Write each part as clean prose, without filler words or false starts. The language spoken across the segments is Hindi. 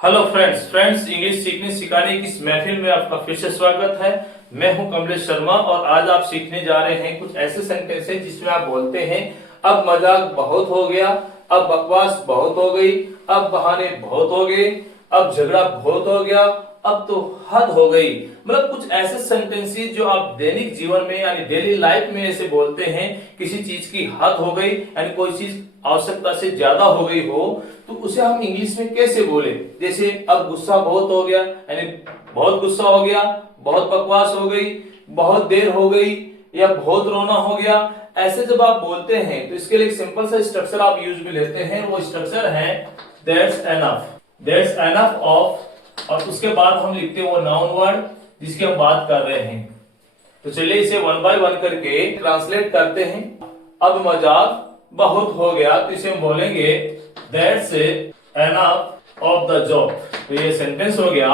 हेलो फ्रेंड्स इंग्लिश सीखने सिखाने की इस महफिल में आपका फिर से स्वागत है। मैं हूं कमलेश शर्मा और आज आप सीखने जा रहे हैं कुछ ऐसे सेंटेंस हैं जिसमें आप बोलते हैं अब मजाक बहुत हो गया, अब बकवास बहुत हो गई, अब बहाने बहुत हो गए, अब झगड़ा बहुत हो गया, अब तो हद हो गई। मतलब कुछ ऐसे सेंटेंसेस जो आप दैनिक जीवन में यानी डेली लाइफ में ऐसे बोलते हैं, किसी चीज की हद हो गई यानी कोई चीज आवश्यकता से ज्यादा हो गई हो, तो उसे हम इंग्लिश में कैसे बोले। जैसे अब गुस्सा बहुत हो गया यानी बहुत गुस्सा हो गया, बहुत बकवास हो गई, बहुत देर हो गई या बहुत रोना हो गया। ऐसे जब आप बोलते हैं तो इसके लिए एक सिंपल सा स्ट्रक्चर आप यूज में लेते हैं, वो स्ट्रक्चर है दैट्स एनफ ऑफ, और उसके बाद हम लिखते हैं वो नाउन वर्ड जिसकी हम बात कर रहे हैं। तो चलिए इसे वन बाय वन करके ट्रांसलेट करते हैं। अब मजाक बहुत हो गया तो इसे हम बोलेंगे that's enough of the joke. तो ये सेंटेंस हो गया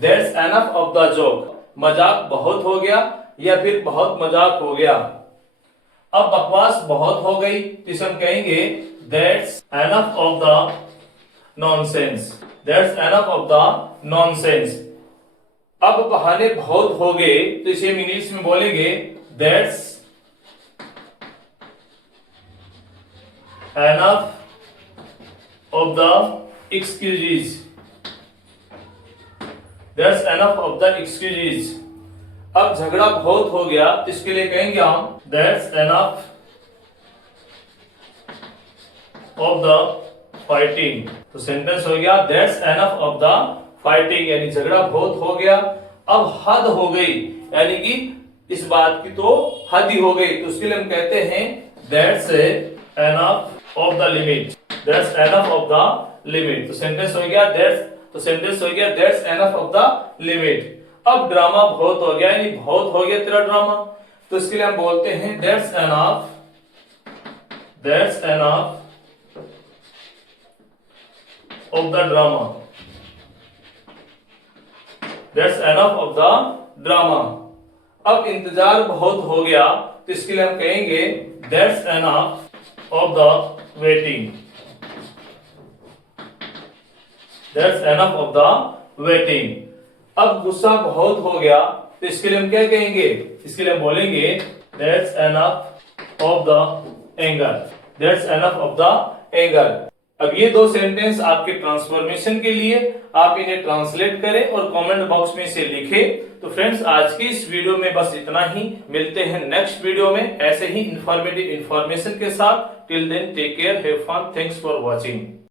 that's enough of the joke, मजाक बहुत हो गया या फिर बहुत मजाक हो गया। अब बकवास बहुत हो गई तो इसे हम कहेंगे that's enough of the nonsense, that's enough of the nonsense. अब बहाने बहुत हो गए तो इसे हम इंग्लिश में बोलेंगे that's enough of the excuses, that's enough of the excuses. अब झगड़ा बहुत हो गया तो इसके लिए कहेंगे हम that's enough of the fighting. तो सेंटेंस हो गया that's enough of the fighting यानी झगड़ा बहुत हो गया, अब हद हो गई यानी कि इस बात की तो हद ही हो गई, तो उसके लिए हम कहते हैं that's enough of the limit, that's enough of the limit. तो सेंटेंस हो गया that's enough of the limit. अब ड्रामा बहुत हो गया यानी बहुत हो गया तेरा ड्रामा, तो इसके लिए हम बोलते हैं that's enough of the drama, that's enough of the drama. अब इंतजार बहुत हो गया तो इसके लिए हम कहेंगे that's enough of the waiting, that's enough of the waiting. अब गुस्सा बहुत हो गया तो इसके लिए हम क्या कहेंगे, इसके लिए हम बोलेंगे that's enough of the anger, that's enough of the anger. अब ये दो सेंटेंस आपके ट्रांसफॉर्मेशन के लिए आप इन्हें ट्रांसलेट करें और कमेंट बॉक्स में इसे लिखें। तो फ्रेंड्स आज की इस वीडियो में बस इतना ही, मिलते हैं नेक्स्ट वीडियो में ऐसे ही इंफॉर्मेटिव इंफॉर्मेशन के साथ। Till then take care, have fun, thanks for watching.